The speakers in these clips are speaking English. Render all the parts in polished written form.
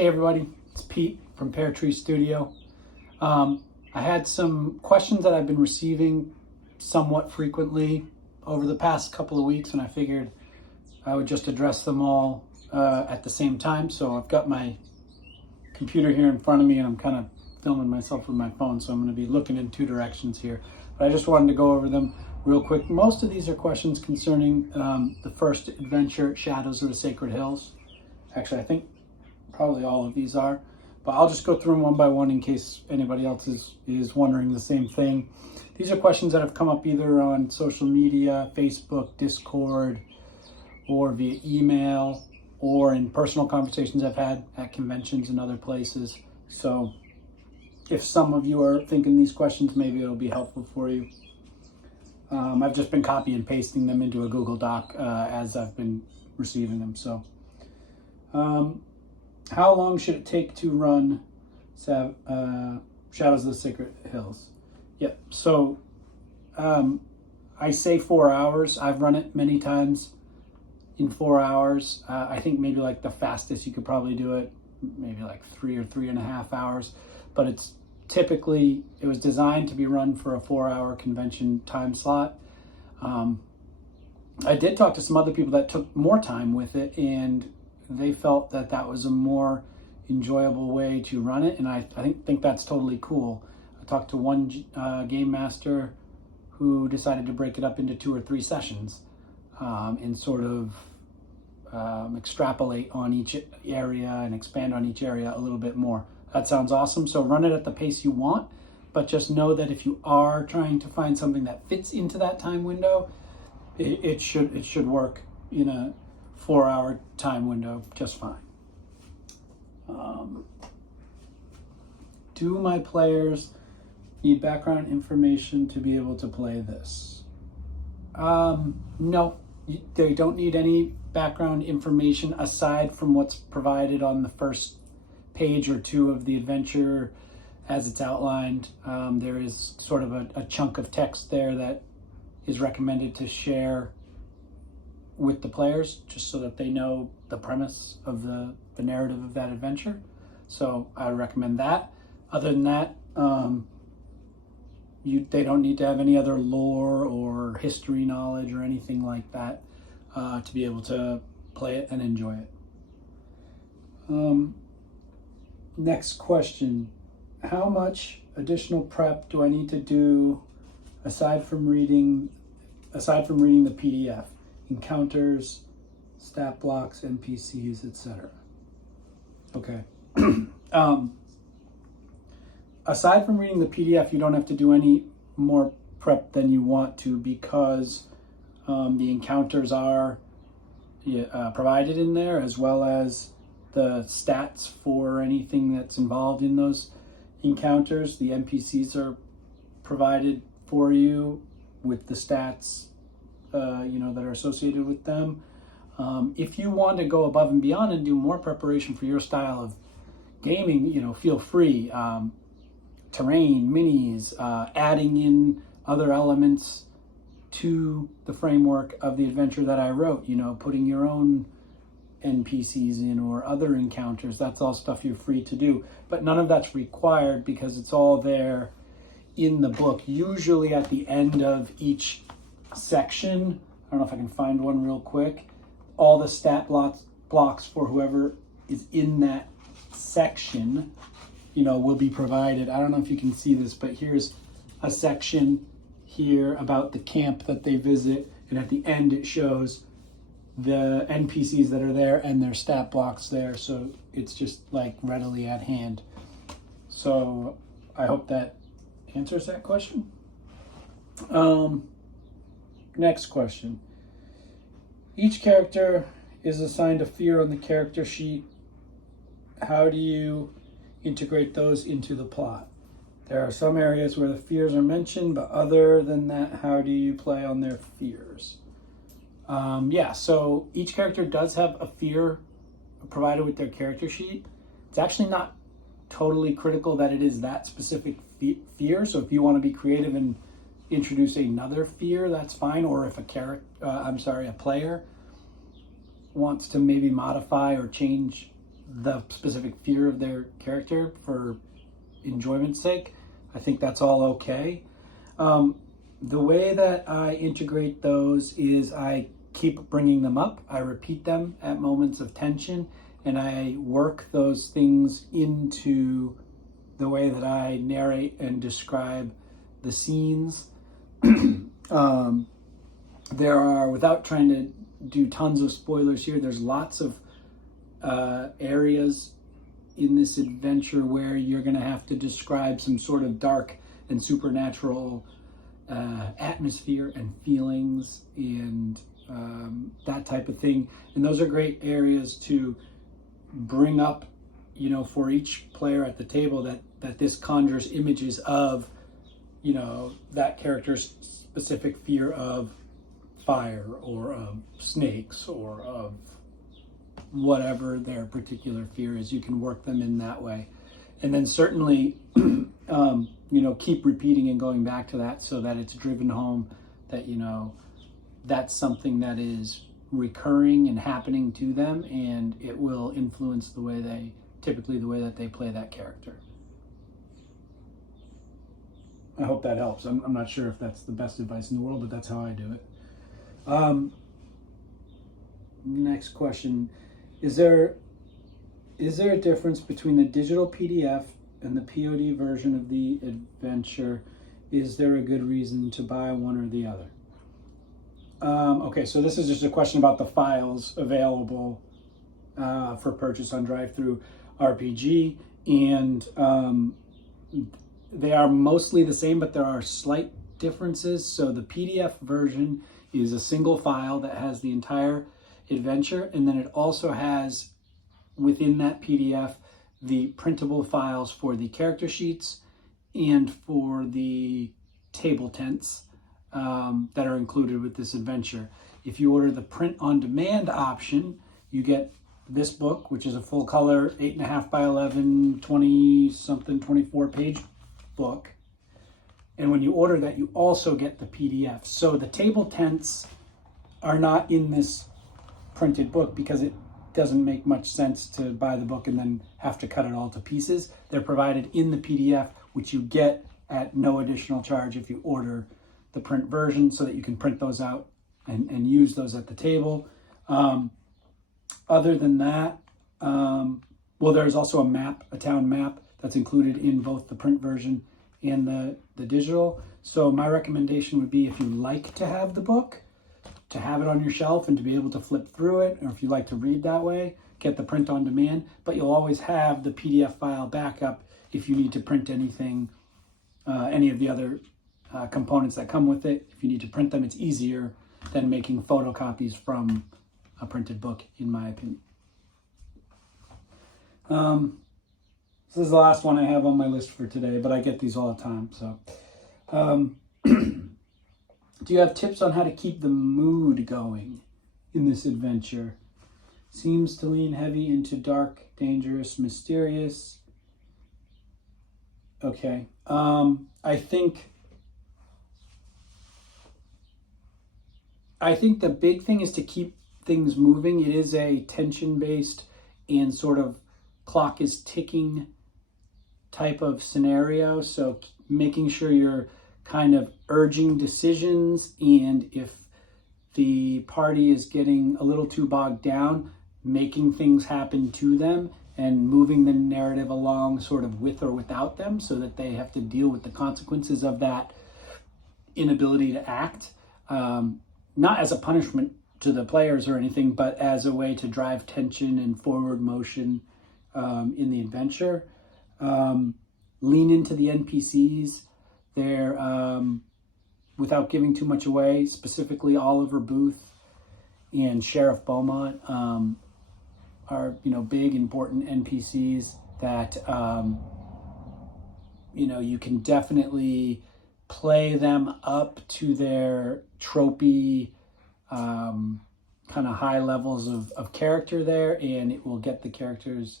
Hey everybody, it's Pete from Pear Tree Studio. I had some questions that I've been receiving somewhat frequently over the past couple of weeks, and I figured I would just address them all at the same time. So I've got my computer here in front of me and I'm kind of filming myself with my phone, so I'm going to be looking in two directions here. But I just wanted to go over them real quick. Most of these are questions concerning the first adventure, Shadows of the Sacred Hills. Actually, I think probably all of these are, but I'll just go through them one by one in case anybody else is wondering the same thing. These are questions that have come up either on social media, Facebook, Discord, or via email, or in personal conversations I've had at conventions and other places. So if some of you are thinking these questions, maybe it'll be helpful for you. I've just been copy and pasting them into a Google Doc as I've been receiving them. So how long should it take to run Shadows of the Sacred Hills? Yep, so I say 4 hours. I've run it many times in 4 hours. I think maybe like the fastest you could probably do it, maybe like 3 or 3.5 hours. But it was designed to be run for a 4-hour convention time slot. I did talk to some other people that took more time with it, and they felt that that was a more enjoyable way to run it, and I think that's totally cool. I talked to one game master who decided to break it up into 2 or 3 sessions and sort of extrapolate on each area and expand on each area a little bit more. That sounds awesome. So run it at the pace you want, but just know that if you are trying to find something that fits into that time window, it should work in a 4-hour time window just fine. Do my players need background information to be able to play this? No, they don't need any background information aside from what's provided on the first page or 2 of the adventure as it's outlined. There is sort of a chunk of text there that is recommended to share with the players, just so that they know the premise of the narrative of that adventure. So I recommend that. Other than that, they don't need to have any other lore or history knowledge or anything like that to be able to play it and enjoy it. Next question. How much additional prep do I need to do aside from reading the PDF? Encounters, stat blocks, NPCs, etc. Okay. Aside from reading the PDF, you don't have to do any more prep than you want to, because the encounters are provided in there, as well as the stats for anything that's involved in those encounters. The NPCs are provided for you with the stats that are associated with them. If you want to go above and beyond and do more preparation for your style of gaming, feel free. Terrain, minis, adding in other elements to the framework of the adventure that I wrote, putting your own NPCs in or other encounters. That's all stuff you're free to do, but none of that's required because it's all there in the book. Usually at the end of each section, I don't know if I can find one real quick, all the stat blocks for whoever is in that section will be provided. I don't know if you can see this, but here's a section here about the camp that they visit, and at the end it shows the NPCs that are there and their stat blocks there, so it's just like readily at hand. So I hope that answers that question. Next question. Each character is assigned a fear on the character sheet. How do you integrate those into the plot? There are some areas where the fears are mentioned, but other than that, how do you play on their fears? So each character does have a fear provided with their character sheet. It's actually not totally critical that it is that specific fear. So if you want to be creative and introduce another fear, that's fine. Or if a player wants to maybe modify or change the specific fear of their character for enjoyment's sake. I think that's all okay. The way that I integrate those is I keep bringing them up. I repeat them at moments of tension, and I work those things into the way that I narrate and describe the scenes. There are, without trying to do tons of spoilers here, there's lots of areas in this adventure where you're going to have to describe some sort of dark and supernatural atmosphere and feelings and that type of thing. And those are great areas to bring up, you know, for each player at the table, that this conjures images of, you know, that character's specific fear of fire or of snakes or of whatever their particular fear is. You can work them in that way. And then certainly, you know, keep repeating and going back to that so that it's driven home that, you know, that's something that is recurring and happening to them, and it will influence the way that they play that character. I hope that helps. I'm not sure if that's the best advice in the world, but that's how I do it. Next question. Is there a difference between the digital PDF and the POD version of the adventure? Is there a good reason to buy one or the other? Okay, so this is just a question about the files available for purchase on Drive-Thru RPG, and they are mostly the same, but there are slight differences. So the PDF version is a single file that has the entire adventure, and then it also has within that PDF the printable files for the character sheets and for the table tents that are included with this adventure. If you order the print on demand option, you get this book, which is a full color 8.5 by 11, 20 something, 24 page book. And when you order that, you also get the PDF. So the table tents are not in this printed book because it doesn't make much sense to buy the book and then have to cut it all to pieces. They're provided in the PDF, which you get at no additional charge if you order the print version, so that you can print those out and use those at the table. Other than that, well, there's also a town map that's included in both the print version and the digital. So my recommendation would be, if you like to have the book, to have it on your shelf and to be able to flip through it, or if you like to read that way, get the print on demand, but you'll always have the PDF file backup if you need to print anything, any of the other components that come with it. If you need to print them, it's easier than making photocopies from a printed book, in my opinion. This is the last one I have on my list for today, but I get these all the time. So, do you have tips on how to keep the mood going in this adventure? Seems to lean heavy into dark, dangerous, mysterious. Okay. I think the big thing is to keep things moving. It is a tension-based and sort of clock is ticking type of scenario. So making sure you're kind of urging decisions, and if the party is getting a little too bogged down, making things happen to them and moving the narrative along sort of with or without them, so that they have to deal with the consequences of that inability to act. Not as a punishment to the players or anything, but as a way to drive tension and forward motion in the adventure. Lean into the NPCs. They're, without giving too much away, specifically Oliver Booth and Sheriff Beaumont are, you know, big, important NPCs that, you know, you can definitely play them up to their tropey kind of high levels of character there, and it will get the characters,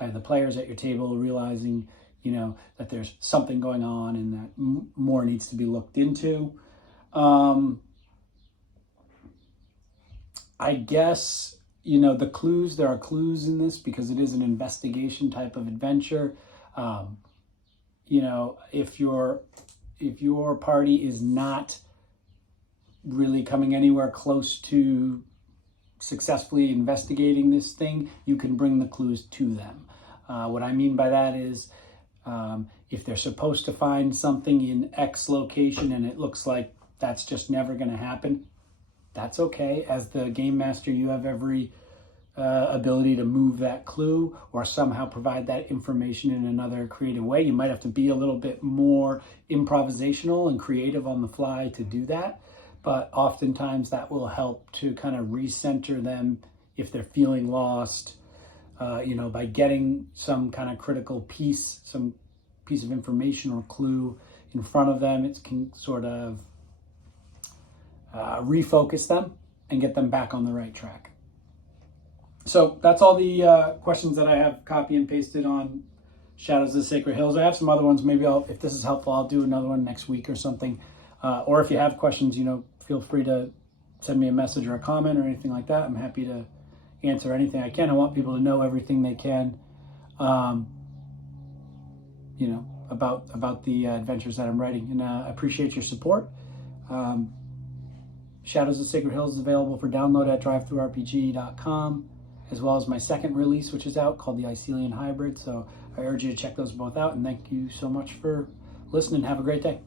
the players at your table realizing, you know, that there's something going on and that more needs to be looked into. I guess, the clues, there are clues in this because it is an investigation type of adventure. If your party is not really coming anywhere close to successfully investigating this thing, you can bring the clues to them. What I mean by that is if they're supposed to find something in X location and it looks like that's just never going to happen, that's okay. As the game master, you have every ability to move that clue or somehow provide that information in another creative way. You might have to be a little bit more improvisational and creative on the fly to do that, but oftentimes that will help to kind of recenter them if they're feeling lost, by getting some kind of critical piece, some piece of information or clue in front of them. It can sort of refocus them and get them back on the right track. So that's all the questions that I have copy and pasted on Shadows of the Sacred Hills. I have some other ones. Maybe if this is helpful, I'll do another one next week or something. Or if you have questions, feel free to send me a message or a comment or anything like that. I'm happy to answer anything I can. I want people to know everything they can, about the adventures that I'm writing. And I appreciate your support. Shadows of the Sacred Hills is available for download at drivethrurpg.com, as well as my second release, which is out, called the Icelian Hybrid. So I urge you to check those both out. And thank you so much for listening. Have a great day.